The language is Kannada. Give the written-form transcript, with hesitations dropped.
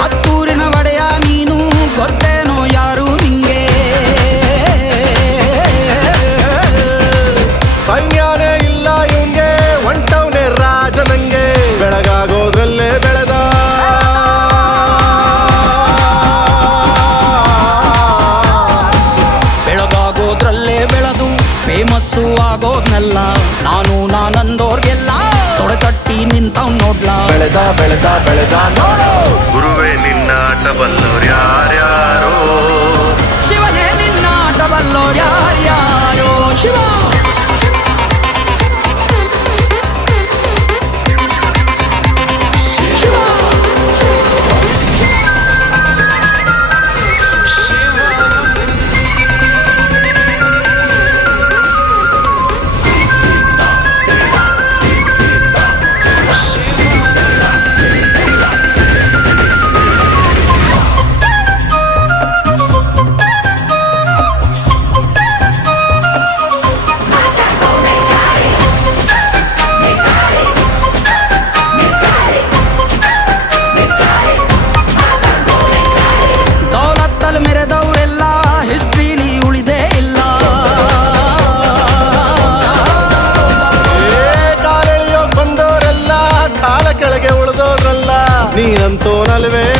ಹತ್ತೂರಿನ ಒಡೆಯ ನೀನು ಗೊತ್ತೇನೋ ಯಾರು ನಿಂಗೆ ಸೈನ್ಯನೇ ಇಲ್ಲ ಇವಂಗೆ ಹೊಂಟವನೇ ರಾಜನಂಗೆ ಬೆಳಗಾಗೋದ್ರಲ್ಲೇ ಬೆಳೆದ ಬೆಳಗಾಗೋದ್ರಲ್ಲೇ ಬೆಳೆದು ಫೇಮಸ್ಸು ಆಗೋದ್ನೆಲ್ಲ ನಾನಂದೋರ್ಗೆಲ್ಲ ತೊಡೆತಟ್ಟಿ ನಿಂತವ್ ನೋಡ್ಲಾ ಬೆಳೆದ ಬೆಳೆದ ಬೆಳೆದ ನೋಡು ಗುರುವೇ ನಿನ್ನಾಟ ಬಲ್ಲೋರ್ ಯಾರ್ಯಾರೋ ಶಿವನೇ ನಿನ್ನಾಟ ಬಲ್ಲೋರ್ ಯಾರ್ಯಾರೋ ಶಿವ ಮೆರೆದವರೆಲ್ಲ ಹಿಸ್ಟ್ರಿಲಿ ಉಳಿದೇ ಇಲ್ಲ ಕಾಲೆಳೆಯೋಕ್ ಬಂದವರೆಲ್ಲ ಕಾಲ ಕೆಳಗೆ ಉಳಿದೋದ್ರಲ್ಲ ನೀನಂತೂ ನಲ್ವೇ